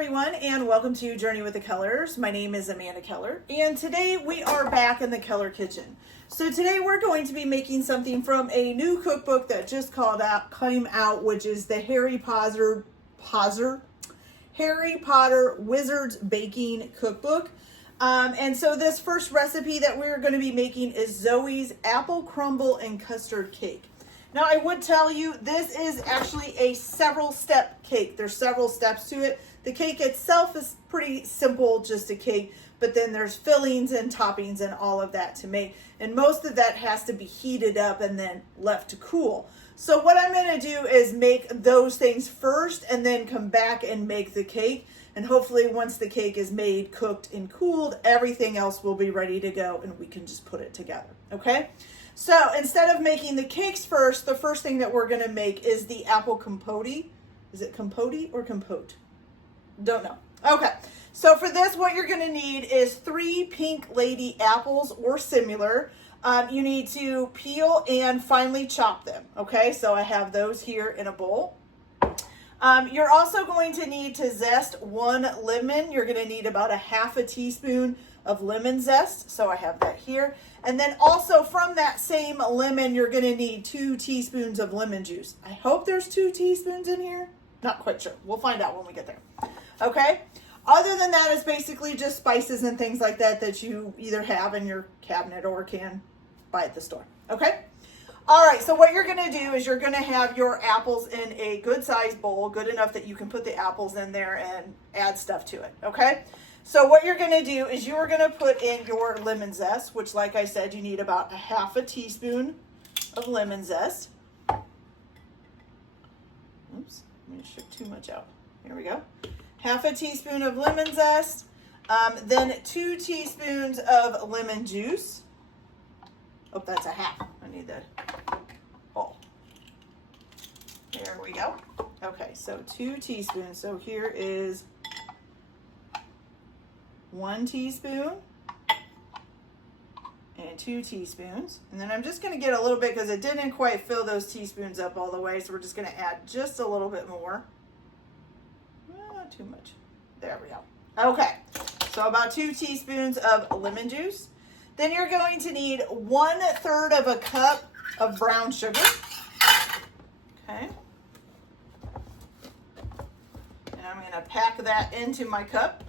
everyone, and welcome to Journey with the Kellers. My name is Amanda Keller, and today we are back in the Keller kitchen. So today we're going to be making something from a new cookbook that just came out, which is the Harry Potter Wizards Baking Cookbook. And so this first recipe that we're going to be making is Zoe's apple crumble and custard cake. Now, I would tell you, this is actually a several-step cake. There's several steps to it. The cake itself is pretty simple, just a cake, but then there's fillings and toppings and all of that to make. And most of that has to be heated up and then left to cool. So what I'm going to do is make those things first and then come back and make the cake. And hopefully once the cake is made, cooked, and cooled, everything else will be ready to go and we can just put it together, okay? So instead of making the cakes first, the first thing that we're going to make is the apple compote. Is it compote or compote? Don't know. Okay, so for this, what you're going to need is 3 pink lady apples or similar. You need to peel and finely chop them, okay? So I have those here in a bowl. You're also going to need to zest 1 lemon. You're going to need about a ½ teaspoon of lemon zest. So I have that here. And then also from that same lemon, you're going to need 2 teaspoons of lemon juice. I hope there's 2 teaspoons in here. Not quite sure. We'll find out when we get there. Okay. Other than that, it's basically just spices and things like that that you either have in your cabinet or can buy at the store. Okay. All right, so what you're going to do is you're going to have your apples in a good sized bowl, good enough that you can put the apples in there and add stuff to it, okay? So what you're going to do is you're going to put in your lemon zest, which like I said, you need about a ½ teaspoon of lemon zest. Oops, I'm going to shook too much out. Here we go. ½ teaspoon of lemon zest, then 2 teaspoons of lemon juice. Oh, that's a half. I need that bowl. There we go. Okay, so 2 teaspoons. So here is 1 teaspoon and 2 teaspoons. And then I'm just going to get a little bit because it didn't quite fill those teaspoons up all the way. So we're just going to add just a little bit more. Not too much. There we go. Okay, so about 2 teaspoons of lemon juice. Then you're going to need 1/3 of a cup of brown sugar. Okay. And I'm going to pack that into my cup.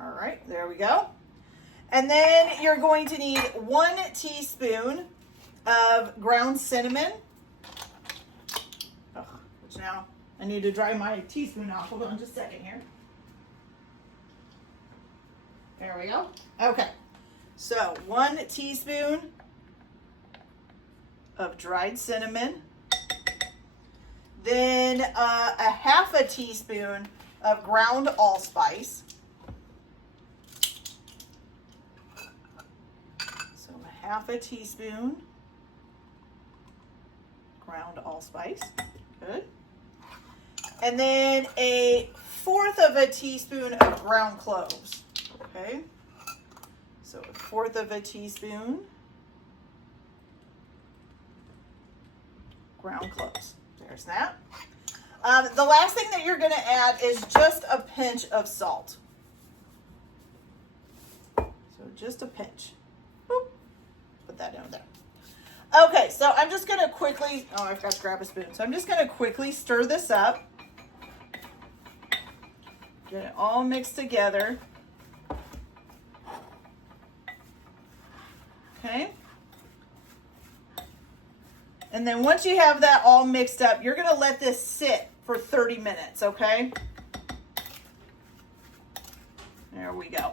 All right, there we go. And then you're going to need 1 teaspoon of ground cinnamon. Oh, which now I need to dry my teaspoon out. Hold on just a second here. There we go. Okay. So 1 teaspoon of dried cinnamon, then a ½ teaspoon of ground allspice. So a ½ teaspoon ground allspice, good. And then a 1/4 teaspoon of ground cloves, okay. So a 1/4 teaspoon ground cloves. There's that. The last thing that you're going to add is just a pinch of salt. So just a pinch. Boop. Put that down there. Okay, so I'm just going to quickly, oh, I've got to grab a spoon. So I'm just going to quickly stir this up. Get it all mixed together. Okay. And then once you have that all mixed up, you're going to let this sit for 30 minutes, okay? There we go.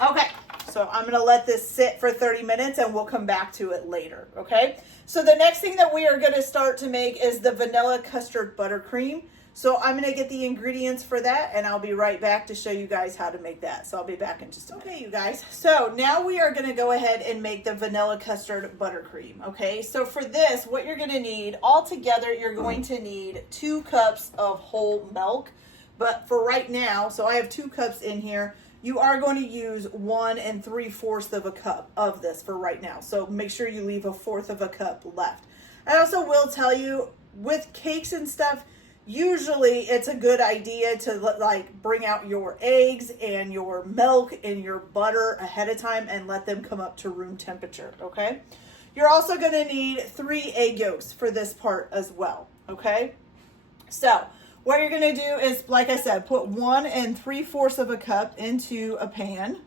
Okay, so I'm going to let this sit for 30 minutes and we'll come back to it later, okay? So the next thing that we are going to start to make is the vanilla custard buttercream. So I'm going to get the ingredients for that and I'll be right back to show you guys how to make that. So I'll be back in just a minute. Okay, you guys. So now we are going to go ahead and make the vanilla custard buttercream. Okay, so for this, what you're going to need altogether, you're going to need 2 cups of whole milk. But for right now, so I have 2 cups in here. You are going to use 1 3/4 cup of this for right now. So make sure you leave a 1/4 cup left. I also will tell you with cakes and stuff, usually it's a good idea to like bring out your eggs and your milk and your butter ahead of time and let them come up to room temperature, okay? You're also going to need 3 egg yolks for this part as well, okay? So what you're going to do is, like I said, put 1 3/4 of a cup into a pan.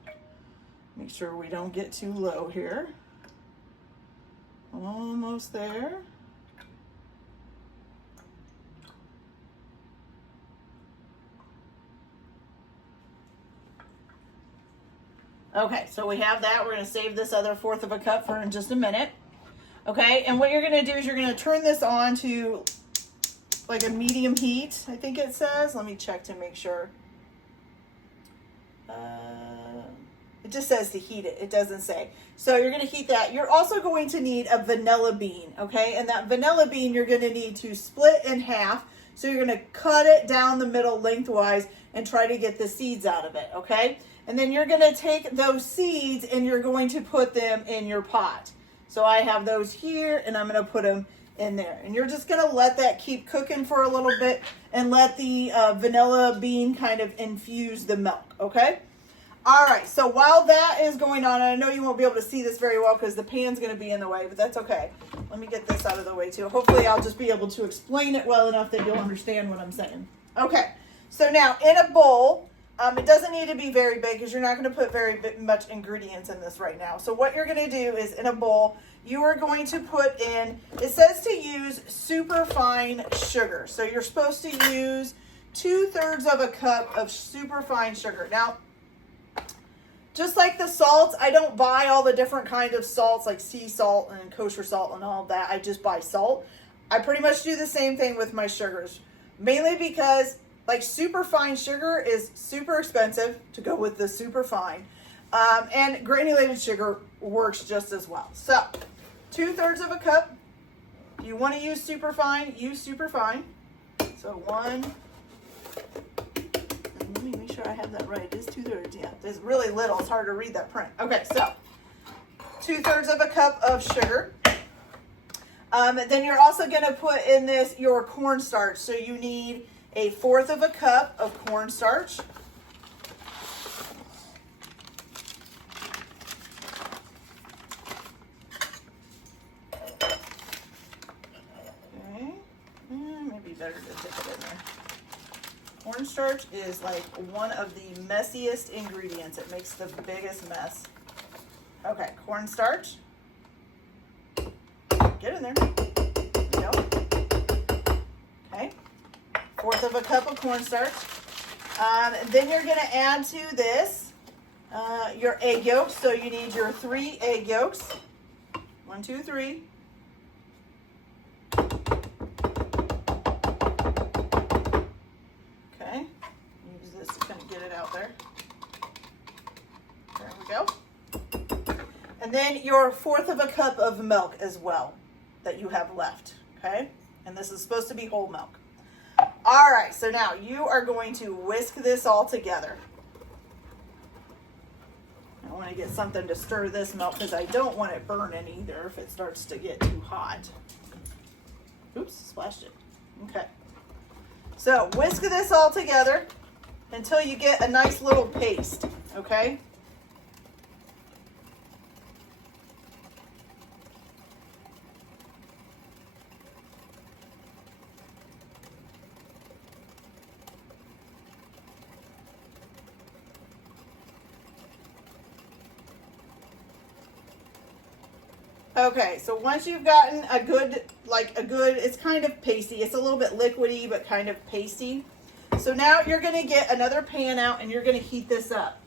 Make sure we don't get too low here. Almost there. Okay, so we have that. We're going to save this other 1/4 of a cup for in just a minute. Okay, and what you're going to do is you're going to turn this on to like a medium heat, I think it says. Let me check to make sure. It just says to heat it. It doesn't say. So you're going to heat that. You're also going to need a vanilla bean, okay? And that vanilla bean you're going to need to split in half. So you're going to cut it down the middle lengthwise and try to get the seeds out of it, okay? And then you're going to take those seeds and you're going to put them in your pot. So I have those here and I'm going to put them in there. And you're just going to let that keep cooking for a little bit and let the vanilla bean kind of infuse the milk, okay? All right, so while that is going on, I know you won't be able to see this very well because the pan's going to be in the way, but that's okay. Let me get this out of the way too. Hopefully I'll just be able to explain it well enough that you'll understand what I'm saying. Okay, so now in a bowl, it doesn't need to be very big because you're not going to put very much ingredients in this right now. So what you're going to do is in a bowl, you are going to put in, it says to use super fine sugar. So you're supposed to use 2/3 of a cup of super fine sugar. Now, just like the salts, I don't buy all the different kinds of salts like sea salt and kosher salt and all of that. I just buy salt. I pretty much do the same thing with my sugars, mainly because like super fine sugar is super expensive to go with the super fine. And granulated sugar works just as well. So 2/3 of a cup. If you want to use super fine, use super fine. So 1, and let me make sure I have that right. It is 2/3, yeah. It's really little, it's hard to read that print. Okay, so 2/3 of a cup of sugar. Then you're also gonna put in this your cornstarch. So you need 1/4 of a cup of cornstarch. Okay, maybe better to dip it in there. Cornstarch is like one of the messiest ingredients. It makes the biggest mess. Okay, cornstarch. Get in there. There we go. Okay. 1/4 of a cup of cornstarch. Then you're going to add to this your egg yolks. So you need your 3 egg yolks. 1, 2, 3. Okay. Use this to kind of get it out there. There we go. And then your 1/4 of a cup of milk as well that you have left. Okay. And this is supposed to be whole milk. All right, so now you are going to whisk this all together. I want to get something to stir this milk because I don't want it burning either if it starts to get too hot. Oops, splashed it. Okay. So whisk this all together until you get a nice little paste, okay? Okay, so once you've gotten a good, it's kind of pasty. It's a little bit liquidy, but kind of pasty. So now you're going to get another pan out and you're going to heat this up.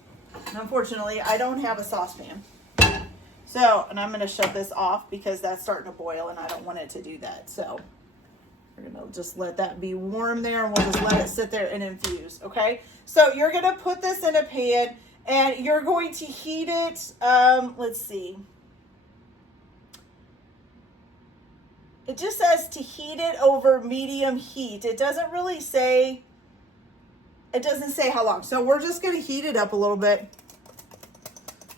And unfortunately, I don't have a saucepan. So, and I'm going to shut this off because that's starting to boil and I don't want it to do that. So we're going to just let that be warm there and we'll just let it sit there and infuse, okay? So you're going to put this in a pan and you're going to heat it, let's see. It just says to heat it over medium heat. It doesn't really say, it doesn't say how long. So we're just going to heat it up a little bit.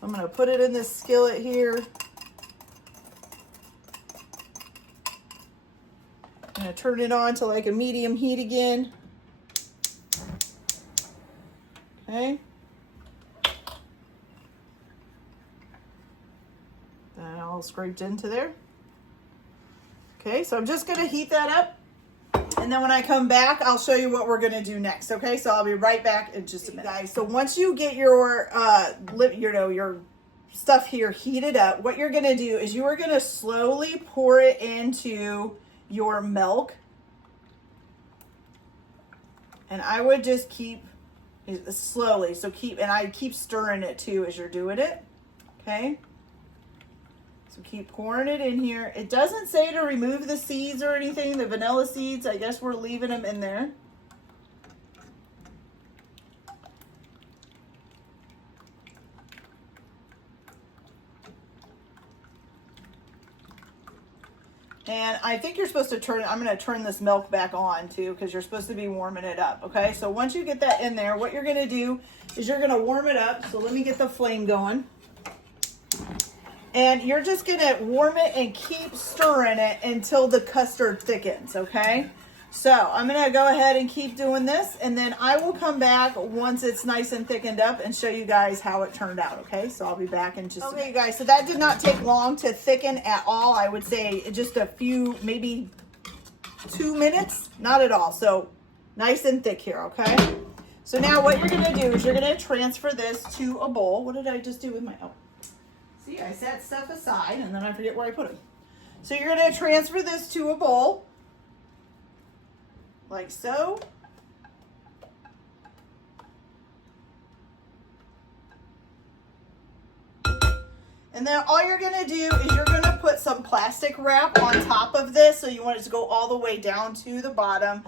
I'm going to put it in this skillet here. I'm gonna turn it on to like a medium heat again. Okay. That all scraped into there. Okay, so I'm just gonna heat that up. And then when I come back, I'll show you what we're gonna do next. Okay, so I'll be right back in just a minute, guys. So once you get your your stuff here heated up, what you're gonna do is you are gonna slowly pour it into your milk, and I would just keep slowly. So I keep stirring it too as you're doing it. Okay. So keep pouring it in here. It doesn't say to remove the seeds or anything, the vanilla seeds. I guess we're leaving them in there. And I think you're supposed to I'm going to turn this milk back on too, because you're supposed to be warming it up. Okay, so once you get that in there, what you're going to do is you're going to warm it up. So let me get the flame going. And you're just going to warm it and keep stirring it until the custard thickens, okay? So I'm going to go ahead and keep doing this, and then I will come back once it's nice and thickened up and show you guys how it turned out, okay? So I'll be back in just a minute. Okay, guys, so that did not take long to thicken at all. I would say just a few, maybe 2 minutes, not at all. So nice and thick here, okay? So now what you're going to do is you're going to transfer this to a bowl. What did I just do with my, see, I set stuff aside and then I forget where I put it. So you're going to transfer this to a bowl, like so. And then all you're going to do is you're going to put some plastic wrap on top of this. So you want it to go all the way down to the bottom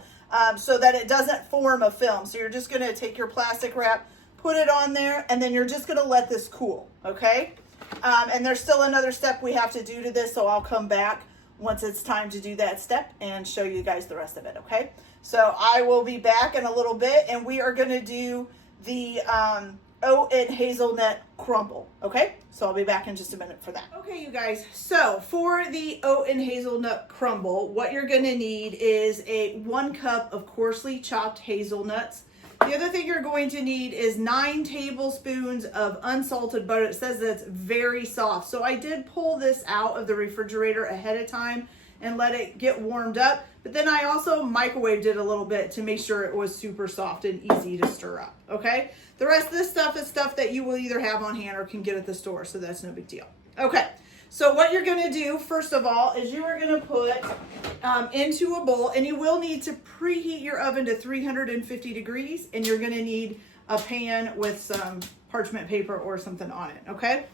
so that it doesn't form a film. So you're just going to take your plastic wrap, put it on there, and then you're just going to let this cool, okay? And there's still another step we have to do to this, so I'll come back once it's time to do that step and show you guys the rest of it, okay? So I will be back in a little bit, and we are going to do the oat and hazelnut crumble, okay? So I'll be back in just a minute for that. Okay, you guys, so for the oat and hazelnut crumble, what you're going to need is 1 cup of coarsely chopped hazelnuts. The other thing you're going to need is 9 tablespoons of unsalted butter. It says that's very soft. So I did pull this out of the refrigerator ahead of time and let it get warmed up. But then I also microwaved it a little bit to make sure it was super soft and easy to stir up, okay? The rest of this stuff is stuff that you will either have on hand or can get at the store, so that's no big deal. Okay, so what you're gonna do, first of all, is you are gonna put into a bowl, and you will need to preheat your oven to 350 degrees, and you're gonna need a pan with some parchment paper or something on it, okay?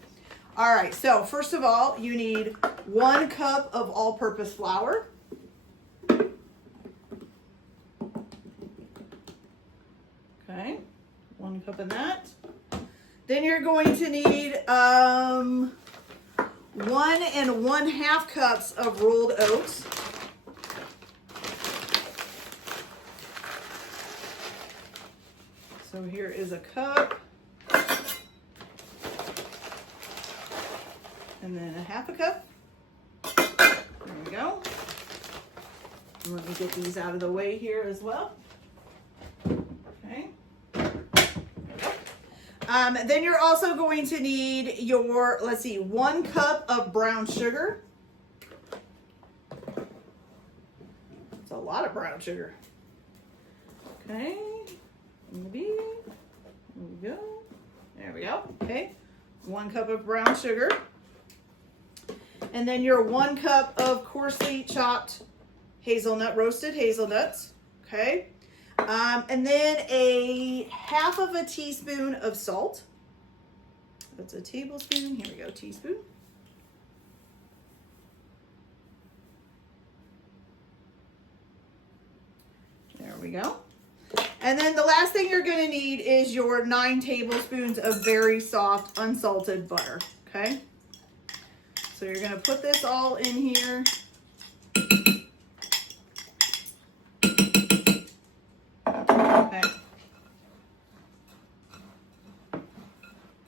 All right, so first of all, you need 1 cup of all-purpose flour. Okay, 1 cup of that. Then you're going to need 1 1/2 cups of rolled oats. So here is a cup. And then 1/2 cup. There we go. And let me get these out of the way here as well. Okay. Then you're also going to need your, 1 cup of brown sugar. It's a lot of brown sugar. Okay. Maybe. There we go. There we go. Okay. 1 cup of brown sugar. And then your 1 cup of coarsely chopped roasted hazelnuts, okay? And then 1/2 teaspoon of salt. That's a tablespoon. Here we go, teaspoon. There we go. And then the last thing you're going to need is your 9 tablespoons of very soft unsalted butter, okay? So you're going to put this all in here. Okay.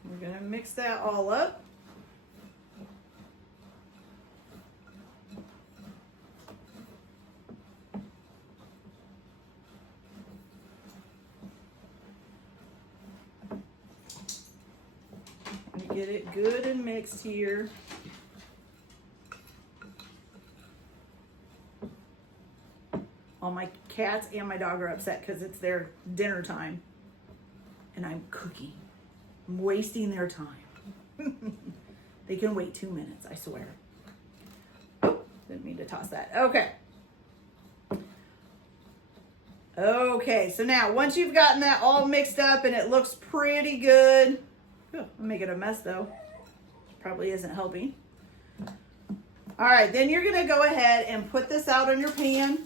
We're going to mix that all up. Get it good and mixed here. All my cats and my dog are upset because it's their dinner time and I'm cooking. I'm wasting their time. They can wait 2 minutes, I swear. Oh, didn't mean to toss that. Okay. Okay, so now once you've gotten that all mixed up and it looks pretty good, oh, I'm making a mess though. Probably isn't helping. All right, then you're gonna go ahead and put this out on your pan.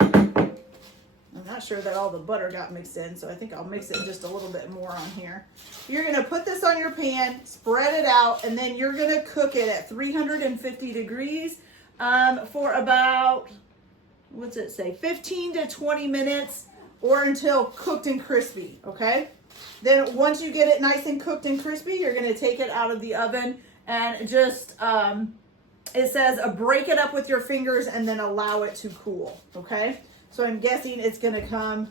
I'm not sure that all the butter got mixed in, so I think I'll mix it just a little bit more on here. You're gonna put this on your pan, spread it out, and then you're gonna cook it at 350 degrees for about, what's it say, 15 to 20 minutes or until cooked and crispy, okay? Then once you get it nice and cooked and crispy, you're gonna take it out of the oven and just, it says break it up with your fingers and then allow it to cool, okay? So I'm guessing it's gonna come,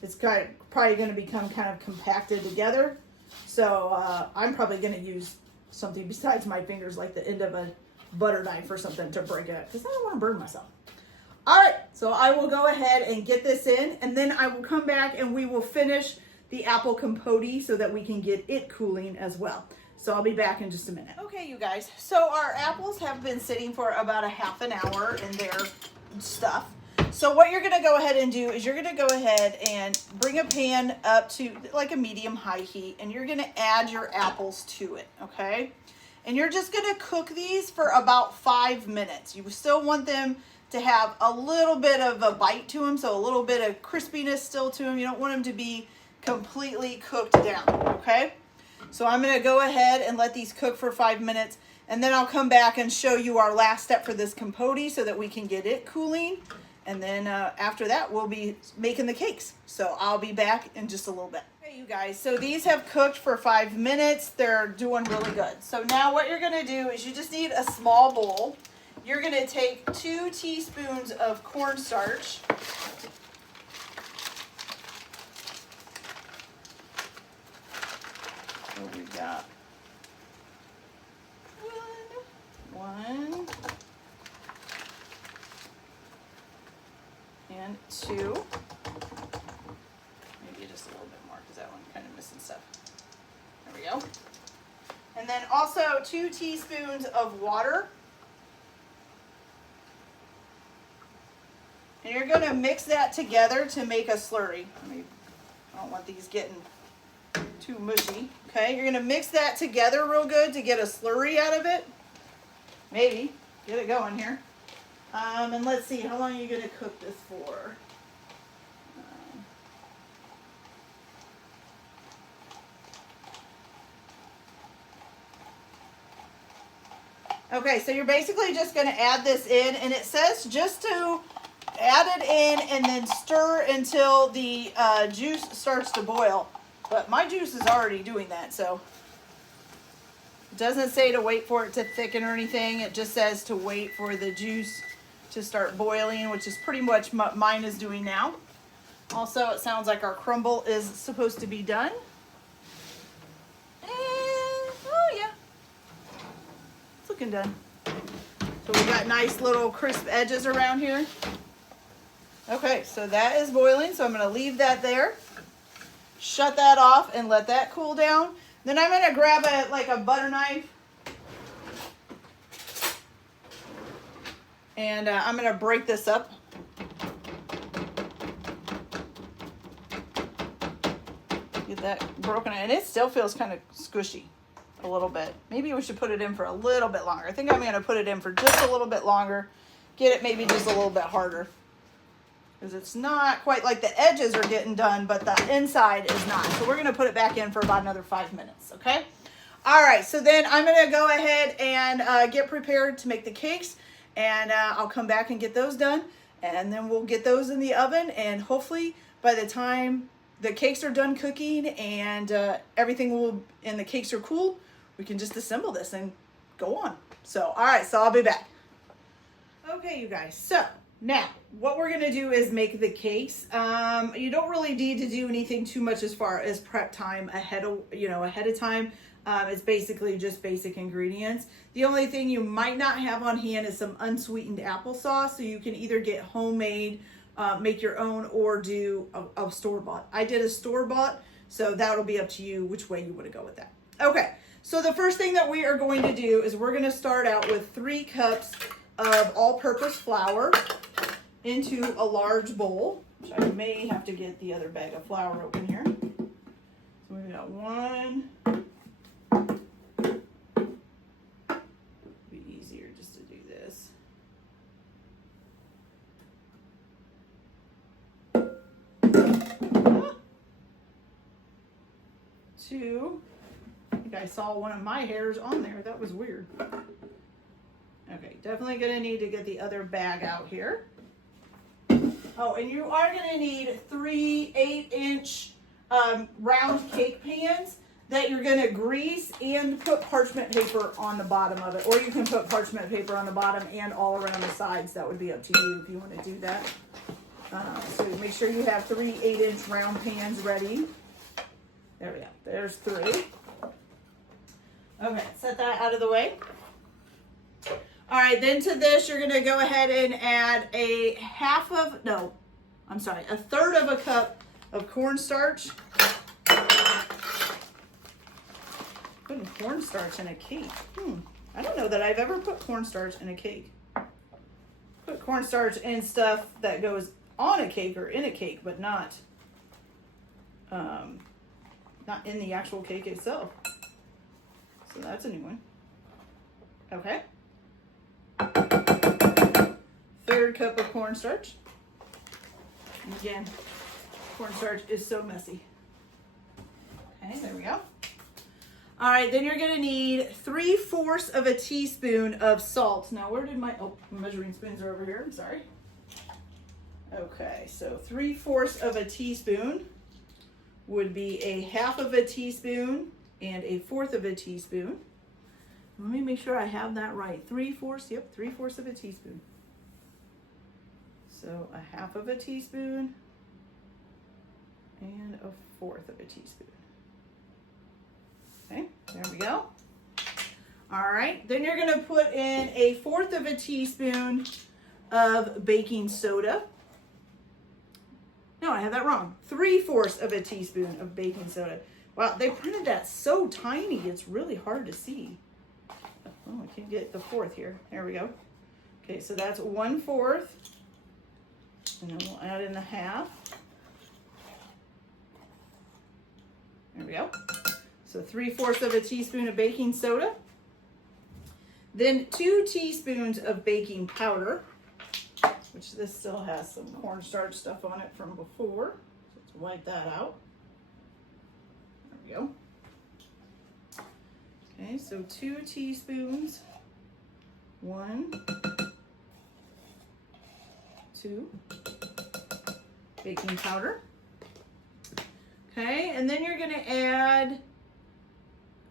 it's probably gonna become kind of compacted together. So I'm probably gonna use something besides my fingers, like the end of a butter knife or something to break it up, because I don't wanna burn myself. All right, so I will go ahead and get this in, and then I will come back and we will finish the apple compote so that we can get it cooling as well. So I'll be back in just a minute. Okay, you guys, so our apples have been sitting for about a half an hour in their stuff. So what you're gonna go ahead and do is you're gonna go ahead and bring a pan up to like a medium-high heat, and you're gonna add your apples to it, okay? And you're just gonna cook these for about 5 minutes. You still want them to have a little bit of a bite to them, so a little bit of crispiness still to them. You don't want them to be completely cooked down, okay? So I'm gonna go ahead and let these cook for 5 minutes, and then I'll come back and show you our last step for this compote so that we can get it cooling. And then after that, we'll be making the cakes. So I'll be back in just a little bit. Okay, you guys, so these have cooked for 5 minutes. They're doing really good. So now what you're gonna do is you just need a small bowl. You're gonna take 2 teaspoons of cornstarch. So we've got one. And 2, maybe just a little bit more because that one kind of missing stuff. There we go. And then also 2 teaspoons of water. And you're going to mix that together to make a slurry. I don't want these getting too mushy. Okay, you're going to mix that together real good to get a slurry out of it. Maybe. Get it going here. And let's see, how long are you going to cook this for? Okay, so you're basically just going to add this in, and it says just to add it in and then stir until the juice starts to boil. But my juice is already doing that, so it doesn't say to wait for it to thicken or anything. It just says to wait for the juice to start boiling, which is pretty much what mine is doing now. Also, it sounds like our crumble is supposed to be done. And, oh yeah, it's looking done. So we got nice little crisp edges around here. Okay, so that is boiling, so I'm gonna leave that there. Shut that off and let that cool down. Then I'm gonna grab a butter knife, and I'm going to break this up. Get that broken, and it still feels kind of squishy a little bit. Maybe we should put it in for a little bit longer. I think I'm going to put it in for just a little bit longer. Get it maybe just a little bit harder. Because it's not quite like the edges are getting done, but the inside is not. So we're going to put it back in for about another 5 minutes, okay? All right, so then I'm going to go ahead and get prepared to make the cakes. And I'll come back and get those done, and then we'll get those in the oven, and hopefully by the time the cakes are done cooking and and the cakes are cool, we can just assemble this and go on. So, all right, so I'll be back. Okay, you guys, so Now, what we're gonna do is make the cakes. You don't really need to do anything too much as far as prep time ahead of time. It's basically just basic ingredients. The only thing you might not have on hand is some unsweetened applesauce. So you can either get homemade, make your own, or do a store-bought. I did a store-bought, so that'll be up to you which way you want to go with that. Okay, so the first thing that we are going to do is we're going to start out with 3 cups of all-purpose flour into a large bowl, which I may have to get the other bag of flour open here. So we've got 1. Be easier just to do this. 2. I think I saw one of my hairs on there. That was weird. Okay, definitely gonna need to get the other bag out here. Oh, and you are gonna need 3 8-inch round cake pans that you're gonna grease and put parchment paper on the bottom of it. Or you can put parchment paper on the bottom and all around the sides. That would be up to you if you want to do that. So make sure you have 3 8-inch round pans ready. There we go. There's 3. Okay, set that out of the way. All right, then to this, you're gonna go ahead and add a third of a cup of cornstarch. Putting cornstarch in a cake. I don't know that I've ever put cornstarch in a cake. Put cornstarch in stuff that goes on a cake or in a cake, but not in the actual cake itself. So that's a new one. Okay. 1/3 cup of cornstarch. And again, cornstarch is so messy. Okay, there we go. All right, then you're gonna need 3/4 of a teaspoon of salt. Now, where did my measuring spoons are over here? I'm sorry. Okay, so 3/4 of a teaspoon would be a 1/2 of a teaspoon and a 1/4 of a teaspoon. Let me make sure I have that right. 3/4, yep, 3/4 of a teaspoon. So a 1/2 of a teaspoon and a 1/4 of a teaspoon. Okay, there we go. All right, then you're gonna put in a 1/4 of a teaspoon of baking soda. No, I have that wrong. 3/4 of a teaspoon of baking soda. Wow, they printed that so tiny, it's really hard to see. Oh, I can't get the 1/4 here. There we go. Okay, so that's 1/4. And then we'll add in the 1/2. There we go. So 3/4 of a teaspoon of baking soda. Then 2 teaspoons of baking powder, which this still has some cornstarch stuff on it from before. So let's wipe that out. There we go. Okay, so 2 teaspoons. 1, 2, baking powder. Okay, and then you're gonna add,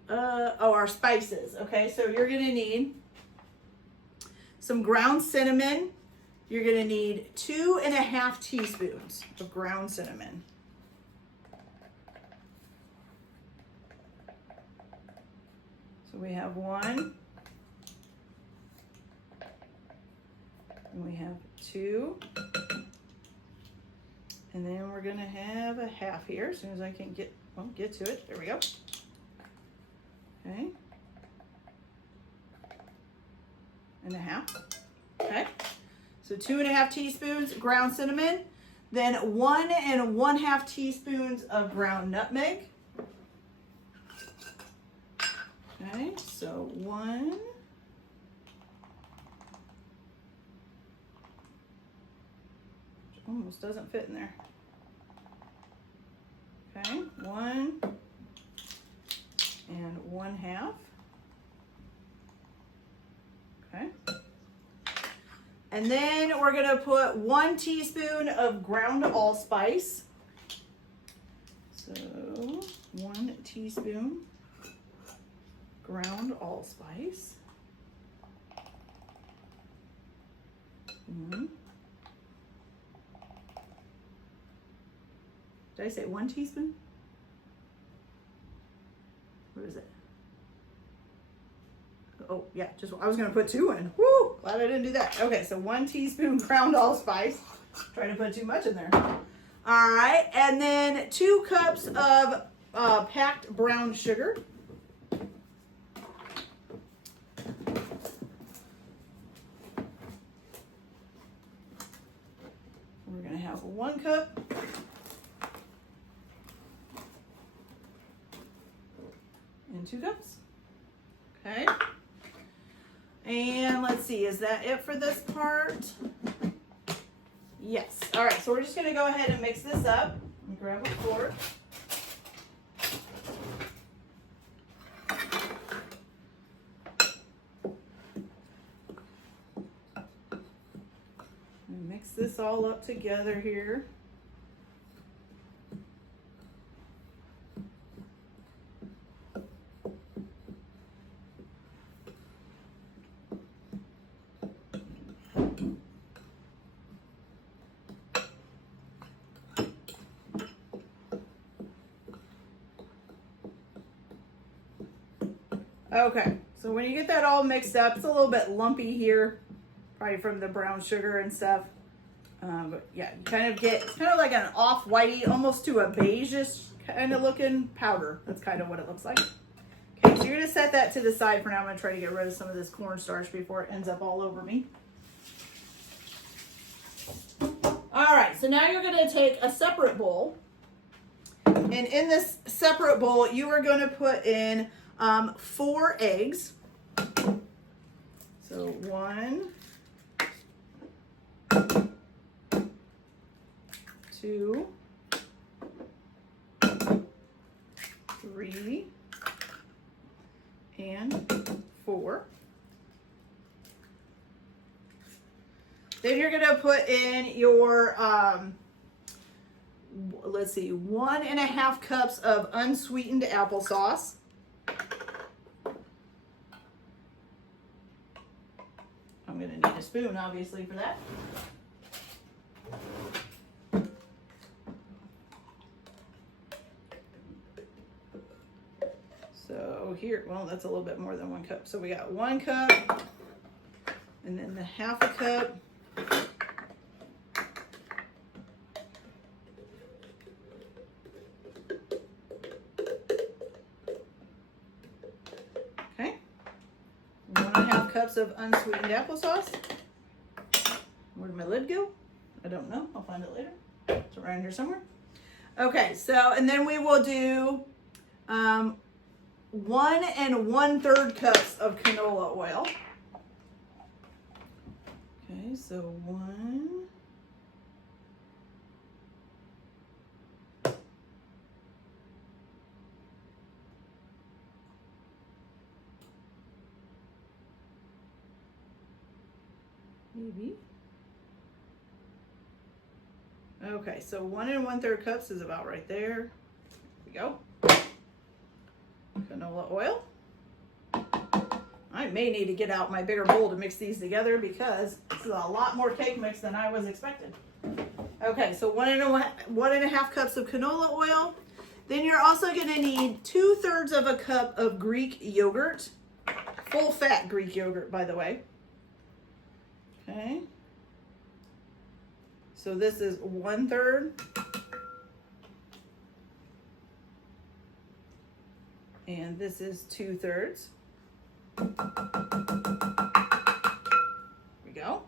our spices. Okay, so you're gonna need some ground cinnamon. You're gonna need 2.5 teaspoons of ground cinnamon. So we have 1, and we have 2, and then we're gonna have a 1/2 here as soon as I can get to it. There we go. Okay. And a 1/2. Okay. So 2.5 teaspoons ground cinnamon, then 1 1/2 teaspoons of ground nutmeg. Okay, so 1. Almost doesn't fit in there. Okay, 1 and 1/2. Okay. And then we're gonna put 1 teaspoon of ground allspice. So 1 teaspoon ground allspice. 1, Did I say 1 teaspoon? What is it? Oh, yeah, just I was going to put 2 in. Woo! Glad I didn't do that. Okay, so 1 teaspoon ground allspice. Try to put too much in there. All right, and then 2 cups of packed brown sugar. We're going to have 1 cup. And 2 cups. Okay. And let's see, is that it for this part? Yes. All right, so we're just going to go ahead and mix this up. And grab a fork. And mix this all up together here. Okay, so when you get that all mixed up, it's a little bit lumpy here, probably from the brown sugar and stuff. But yeah, you kind of get, it's kind of like an off-whitey, almost to a beige-ish kind of looking powder. That's kind of what it looks like. Okay, so you're going to set that to the side for now. I'm going to try to get rid of some of this cornstarch before it ends up all over me. All right, so now you're going to take a separate bowl. And in this separate bowl, you are going to put in 4 eggs. So 1, 2, 3, and 4. Then you're going to put in your, let's see, 1.5 cups of unsweetened applesauce. I'm going to need a spoon, obviously, for that. So here, well, that's a little bit more than 1 cup. So we got 1 cup, and then the 1/2 cup. Okay. 1.5 cups of unsweetened applesauce. Where'd my lid go? I don't know. I'll find it later. It's around here somewhere. Okay, so, and then we will do 1 1/3 cups of canola oil. Okay, so 1. Maybe. Okay, so 1 1/3 cups is about right there. There we go. Canola oil. I may need to get out my bigger bowl to mix these together because this is a lot more cake mix than I was expecting. Okay, so 1.5 cups of canola oil. Then you're also going to need 2/3 of a cup of Greek yogurt. Full fat Greek yogurt, by the way. Okay. So this is 1/3. And this is 2/3. There we go.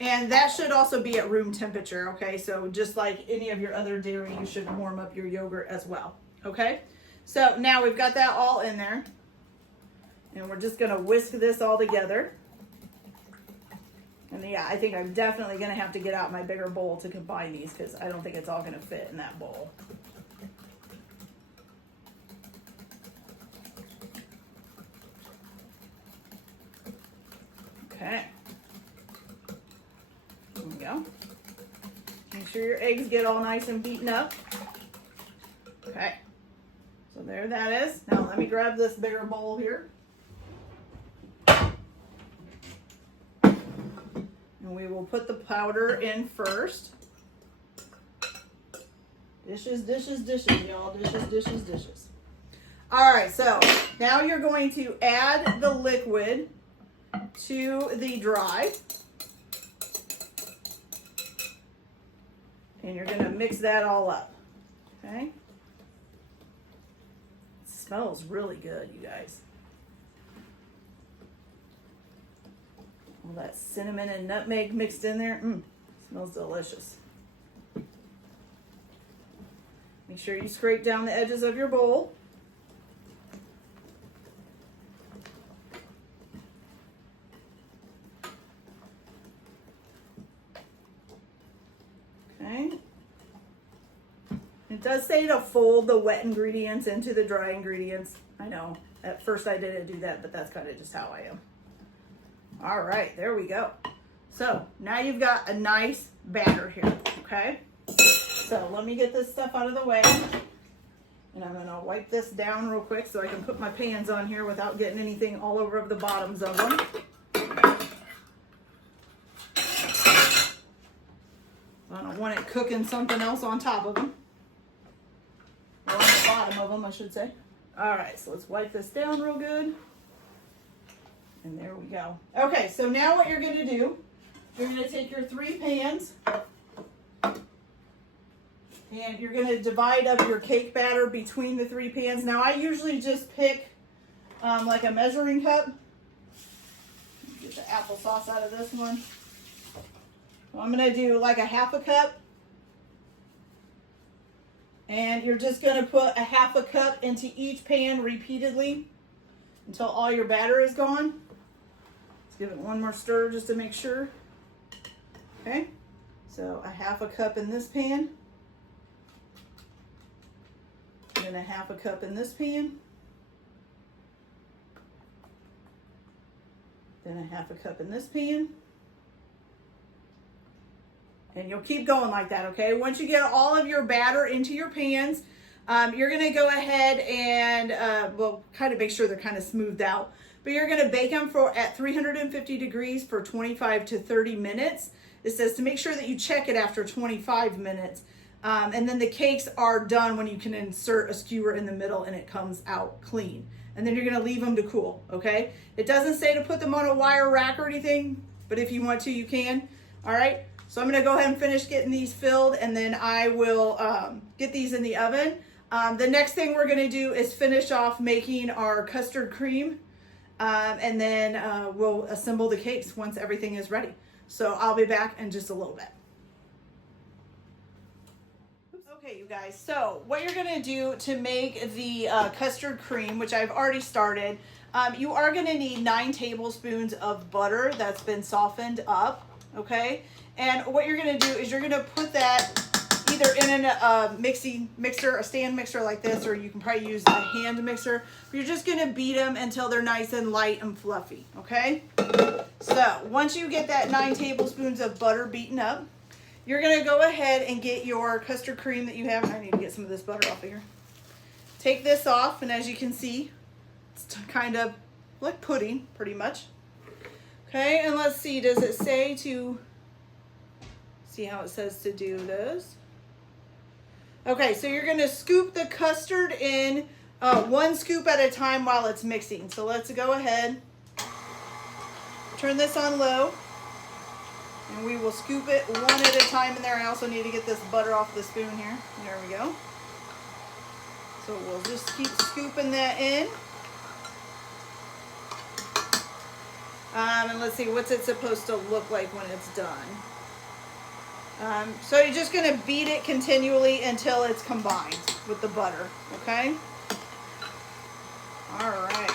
And that should also be at room temperature, okay? So just like any of your other dairy, you should warm up your yogurt as well, okay? So now we've got that all in there. And we're just gonna whisk this all together. And yeah, I think I'm definitely gonna have to get out my bigger bowl to combine these because I don't think it's all gonna fit in that bowl. Okay. There we go. Make sure your eggs get all nice and beaten up. Okay. So there that is. Now let me grab this bigger bowl here. And we will put the powder in first. Dishes, dishes, dishes, y'all. Dishes, dishes, dishes. All right, so now you're going to add the liquid to the dry. And you're going to mix that all up. Okay? It smells really good, you guys. All that cinnamon and nutmeg mixed in there. Smells delicious. Make sure you scrape down the edges of your bowl. Okay. It does say to fold the wet ingredients into the dry ingredients. I know, at first I didn't do that, but that's kind of just how I am. All right, there we go. So now you've got a nice batter here, okay? So let me get this stuff out of the way. And I'm gonna wipe this down real quick so I can put my pans on here without getting anything all over the bottoms of them. I don't want it cooking something else on top of them. Or on the bottom of them, I should say. All right, so let's wipe this down real good. And there we go. Okay, so now what you're gonna do, you're gonna take your 3 pans and you're gonna divide up your cake batter between the 3 pans. Now I usually just pick like a measuring cup. Get the applesauce out of this one. So I'm gonna do like a 1/2 cup. And you're just gonna put a 1/2 cup into each pan repeatedly until all your batter is gone. Let's give it one more stir just to make sure. Okay, so a 1/2 cup in this pan. And a 1/2 cup in this pan. Then a 1/2 cup in this pan. And you'll keep going like that, okay? Once you get all of your batter into your pans, you're gonna go ahead and, well, kind of make sure they're kind of smoothed out, but you're gonna bake them at 350 degrees for 25 to 30 minutes. It says to make sure that you check it after 25 minutes. And then the cakes are done when you can insert a skewer in the middle and it comes out clean. And then you're gonna leave them to cool, okay? It doesn't say to put them on a wire rack or anything, but if you want to, you can, all right? So I'm gonna go ahead and finish getting these filled and then I will get these in the oven. The next thing we're gonna do is finish off making our custard cream and then we'll assemble the cakes once everything is ready. So I'll be back in just a little bit. Okay, you guys, so what you're gonna do to make the custard cream, which I've already started, you are gonna need 9 tablespoons of butter that's been softened up, okay? And what you're gonna do is you're gonna put that either in a mixer, a stand mixer like this, or you can probably use a hand mixer. You're just gonna beat them until they're nice and light and fluffy, okay? So once you get that 9 tablespoons of butter beaten up, you're gonna go ahead and get your custard cream that you have. I need to get some of this butter off of here. Take this off, and as you can see, it's kind of like pudding, pretty much. Okay, and let's see, does it say to, see how it says to do this? Okay, so you're gonna scoop the custard in 1 scoop at a time while it's mixing. So let's go ahead, turn this on low. And we will scoop it 1 at a time in there. I also need to get this butter off the spoon here. There we go. So we'll just keep scooping that in. And let's see, what's it supposed to look like when it's done? So you're just going to beat it continually until it's combined with the butter, okay? All right.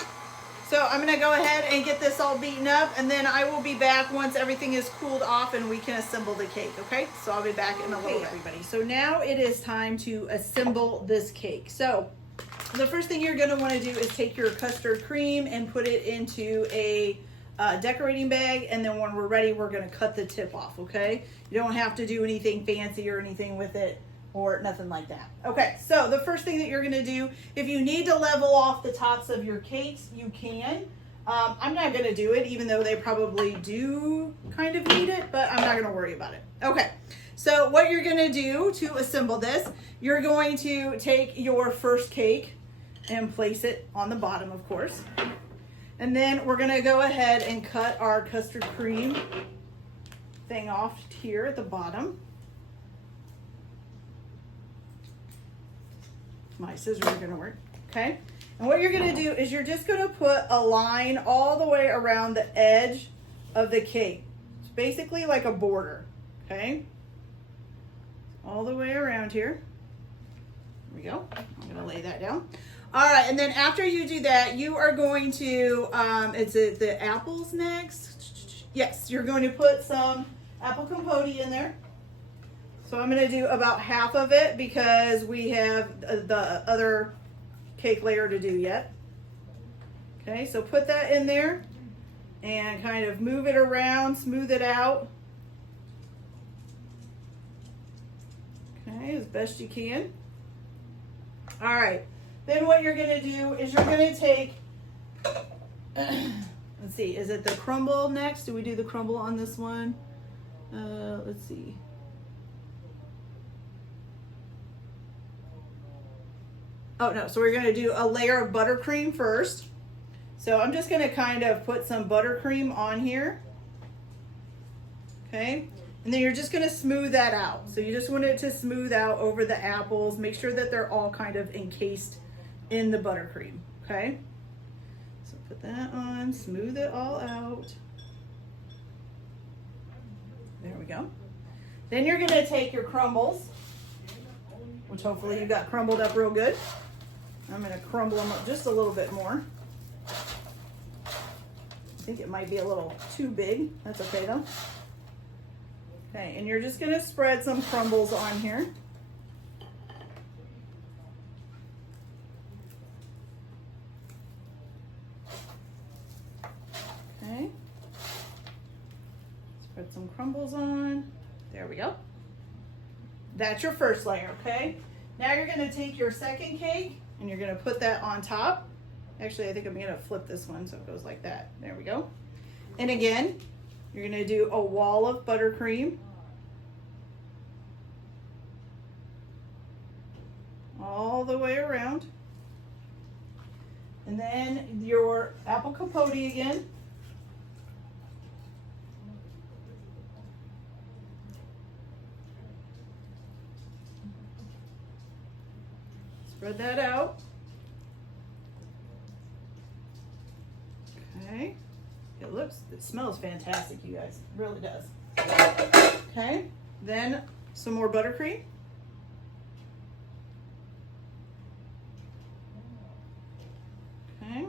So I'm going to go ahead and get this all beaten up, and then I will be back once everything is cooled off and we can assemble the cake, okay? So I'll be back in a little bit, everybody. So now it is time to assemble this cake. So the first thing you're going to want to do is take your custard cream and put it into a decorating bag, and then when we're ready, we're going to cut the tip off, okay? You don't have to do anything fancy or anything with it, or nothing like that. Okay, so the first thing that you're gonna do, if you need to level off the tops of your cakes, you can. I'm not gonna do it, even though they probably do kind of need it, but I'm not gonna worry about it. Okay, so what you're gonna do to assemble this, you're going to take your first cake and place it on the bottom, of course. And then we're gonna go ahead and cut our custard cream thing off here at the bottom. My scissors are gonna work, okay? And what you're gonna do is you're just gonna put a line all the way around the edge of the cake. It's basically like a border, okay? All the way around here. There we go. I'm gonna lay that down. All right, and then after you do that, you are going to, is it the apples next? Yes, you're going to put some apple compote in there. So I'm gonna do about half of it because we have the other cake layer to do yet. Okay, so put that in there and kind of move it around, smooth it out. Okay, as best you can. All right, then what you're gonna do is you're gonna take, let's see, is it the crumble next? Do we do the crumble on this one? Let's see. Oh no, so we're gonna do a layer of buttercream first. So I'm just gonna kind of put some buttercream on here. Okay, and then you're just gonna smooth that out. So you just want it to smooth out over the apples. Make sure that they're all kind of encased in the buttercream, okay? So put that on, smooth it all out. There we go. Then you're gonna take your crumbles, which hopefully you got crumbled up real good. I'm gonna crumble them up just a little bit more. I think it might be a little too big. That's okay though. Okay, and you're just gonna spread some crumbles on here. Okay. Spread some crumbles on. There we go. That's your first layer, okay? Now you're gonna take your second cake and you're gonna put that on top. Actually, I think I'm gonna flip this one so it goes like that. There we go. And again, you're gonna do a wall of buttercream. All the way around. And then your apple compote again. Spread that out. Okay. It smells fantastic, you guys. It really does. Okay. Then some more buttercream. Okay.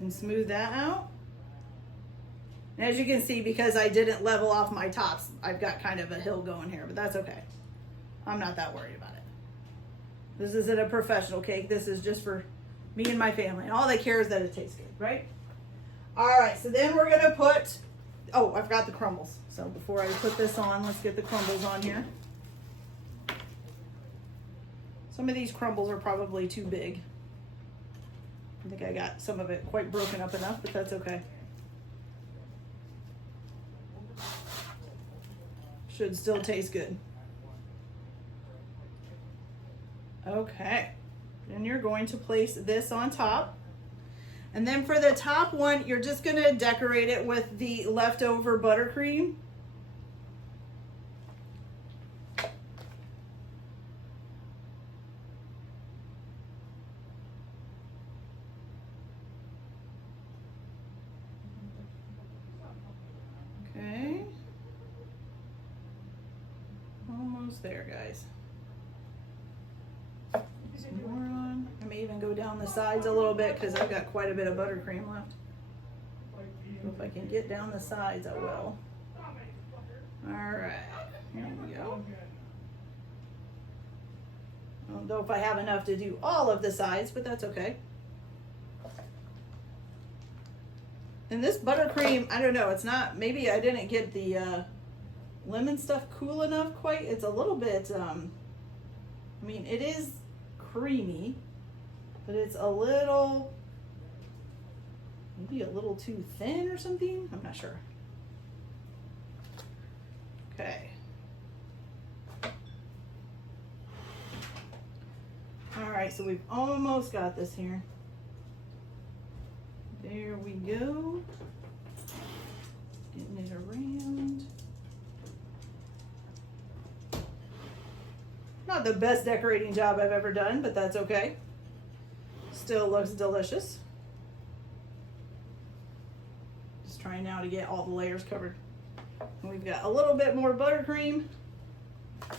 And smooth that out. And as you can see, because I didn't level off my tops, I've got kind of a hill going here, but that's okay. I'm not that worried about it. This isn't a professional cake. This is just for me and my family. And all they care is that it tastes good, right? All right, so then we're gonna put, oh, I forgot the crumbles. So before I put this on, let's get the crumbles on here. Some of these crumbles are probably too big. I think I got some of it quite broken up enough, but that's okay. Should still taste good. Okay, then you're going to place this on top. And then for the top one, you're just gonna decorate it with the leftover buttercream. Okay. Almost there, guys. Some more on. I may even go down the sides a little bit because I've got quite a bit of buttercream left. So if I can get down the sides, I will. All right, here we go. I don't know if I have enough to do all of the sides, but that's okay. And this buttercream, I don't know, it's not, maybe I didn't get the lemon stuff cool enough quite. It's a little bit, I mean, it is creamy, but it's a little maybe a little too thin or something. I'm not sure. Okay. All right, so we've almost got this here. There we go. Getting it around. Not the best decorating job I've ever done, but that's okay. Still looks delicious. Just trying now to get all the layers covered. And we've got a little bit more buttercream.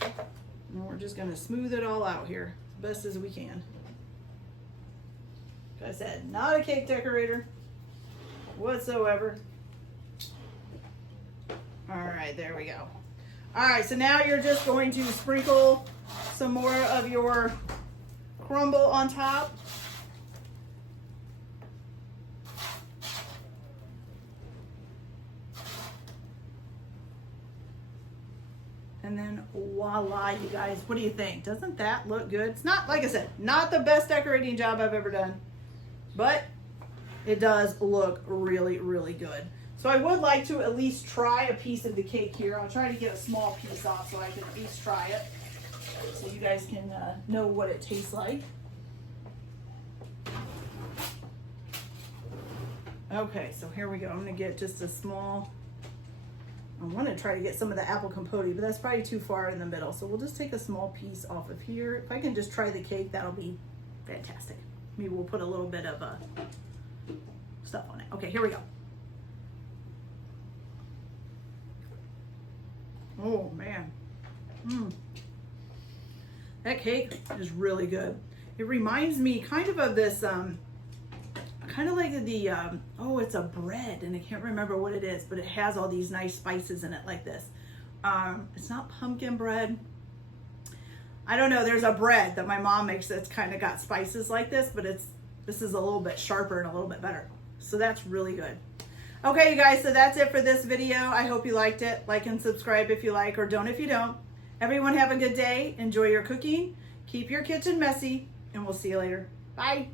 And we're just gonna smooth it all out here as best as we can. Like I said, not a cake decorator whatsoever. All right, there we go. All right, so now you're just going to sprinkle some more of your crumble on top. And then voila, you guys, what do you think? Doesn't that look good? It's not, like I said, not the best decorating job I've ever done, but it does look really, really good. So I would like to at least try a piece of the cake here. I'll try to get a small piece off so I can at least try it, so you guys can know what it tastes like. Okay, so here we go. I'm gonna get just a small, I want to try to get some of the apple compote, but that's probably too far in the middle. So we'll just take a small piece off of here. If I can just try the cake, that'll be fantastic. Maybe we'll put a little bit of stuff on it. Okay, here we go. Oh man, that cake is really good. It reminds me kind of this, kind of like the, oh, it's a bread, and I can't remember what it is, but it has all these nice spices in it like this. It's not pumpkin bread. I don't know, there's a bread that my mom makes that's kind of got spices like this, but this is a little bit sharper and a little bit better. So that's really good. Okay, you guys, so that's it for this video. I hope you liked it. Like and subscribe if you like, or don't if you don't. Everyone have a good day. Enjoy your cooking. Keep your kitchen messy, and we'll see you later. Bye.